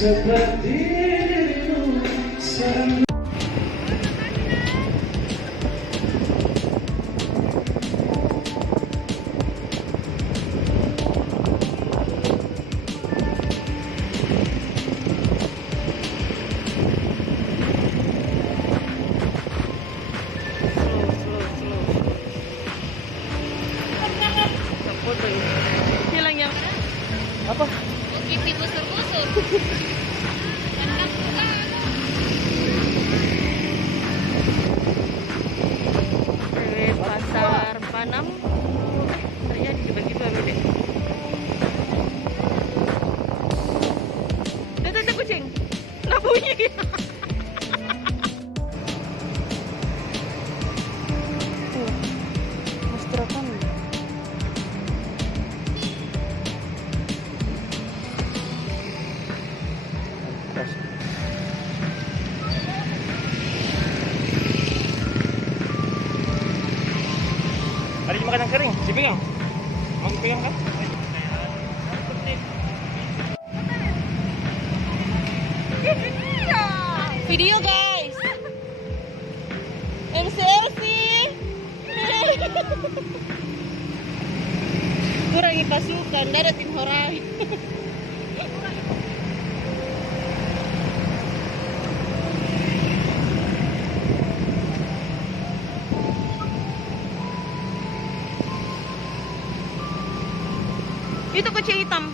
seperti dirimu sekarang. Hilang yang apa? Oke, busur-busur. Pasar Panam. Ternyata gitu-gitu aja deh. Tuh kucing. Nggak bunyi. Mas terekam. Ada cuma kacang kering, dipegang. Mau dipegang kan? Video guys. MC. Kurangi pasukan, daratin orang. Itu kucing hitam.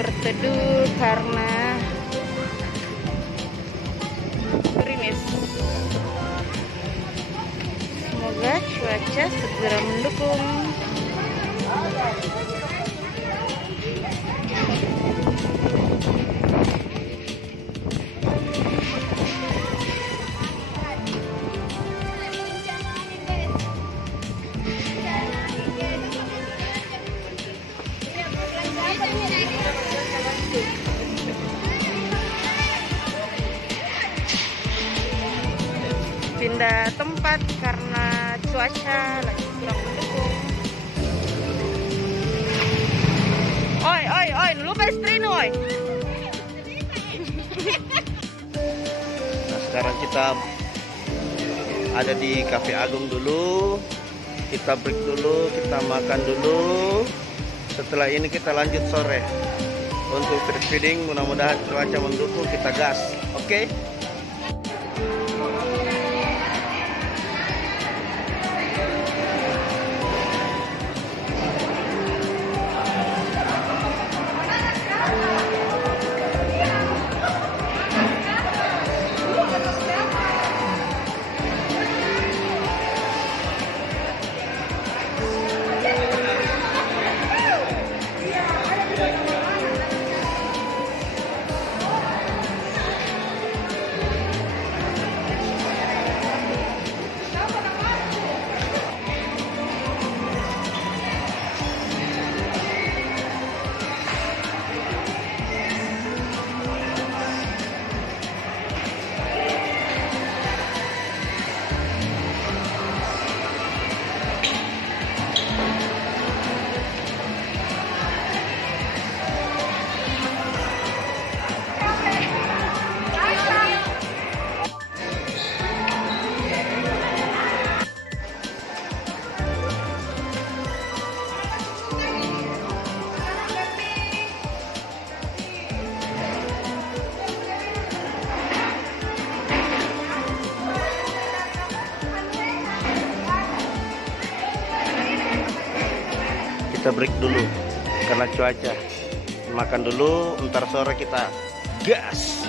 berteduh karena cuaca segera mendukung. Pindah tempat karena cuaca lagi kurang mendukung. Oi, oi, oi, lu pestrin, oi. Nah, sekarang kita ada di Cafe Agung dulu. Kita break dulu, kita makan dulu. Setelah ini kita lanjut sore untuk street feeding. Mudah-mudahan cuaca mendukung, kita gas. Oke? Kita break dulu karena cuaca. Makan dulu, ntar sore kita gas.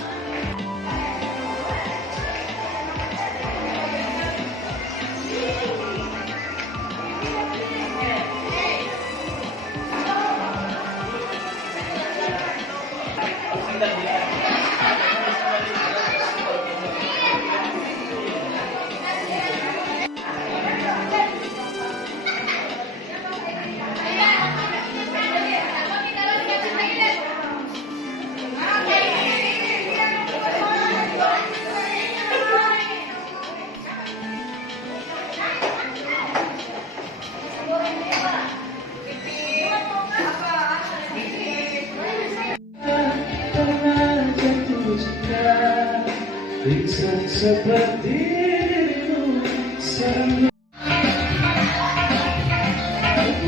Insan seperti dirimu selalu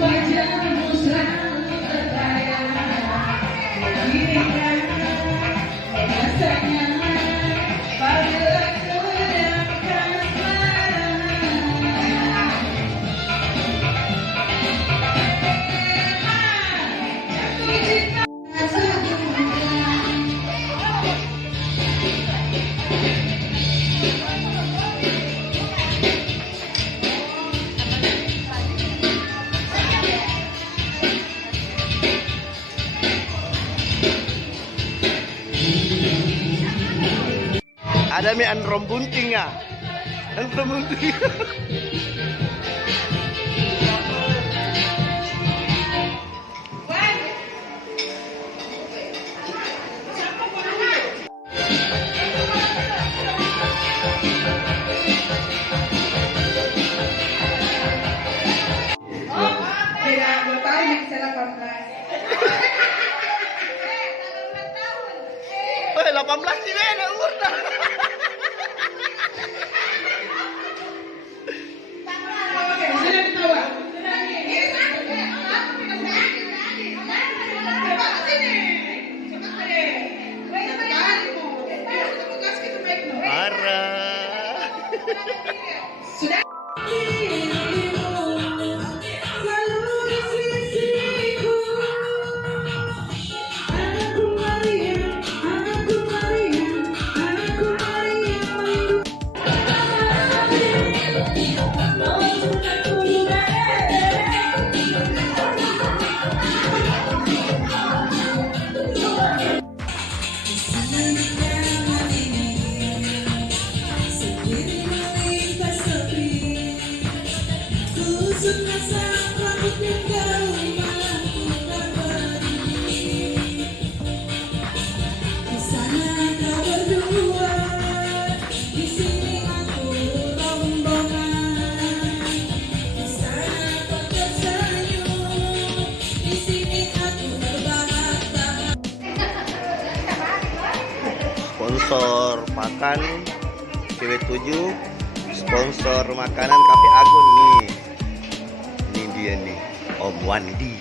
wajahmu selalu terbayang rasanya pada aku yang Ada mie androm bunting ya? Androm bunting. Woi, 18 sih nih umur dah. Aku Maria, tinggal malamku terberdiri. Di sana kau berdua, di sini aku rombongan. Di sana kau tersenyum, di sini aku terbahak-bahak. Sponsor makan CW7, sponsor makanan Cafe Agung nih. Ini dia nih, Om Wandi.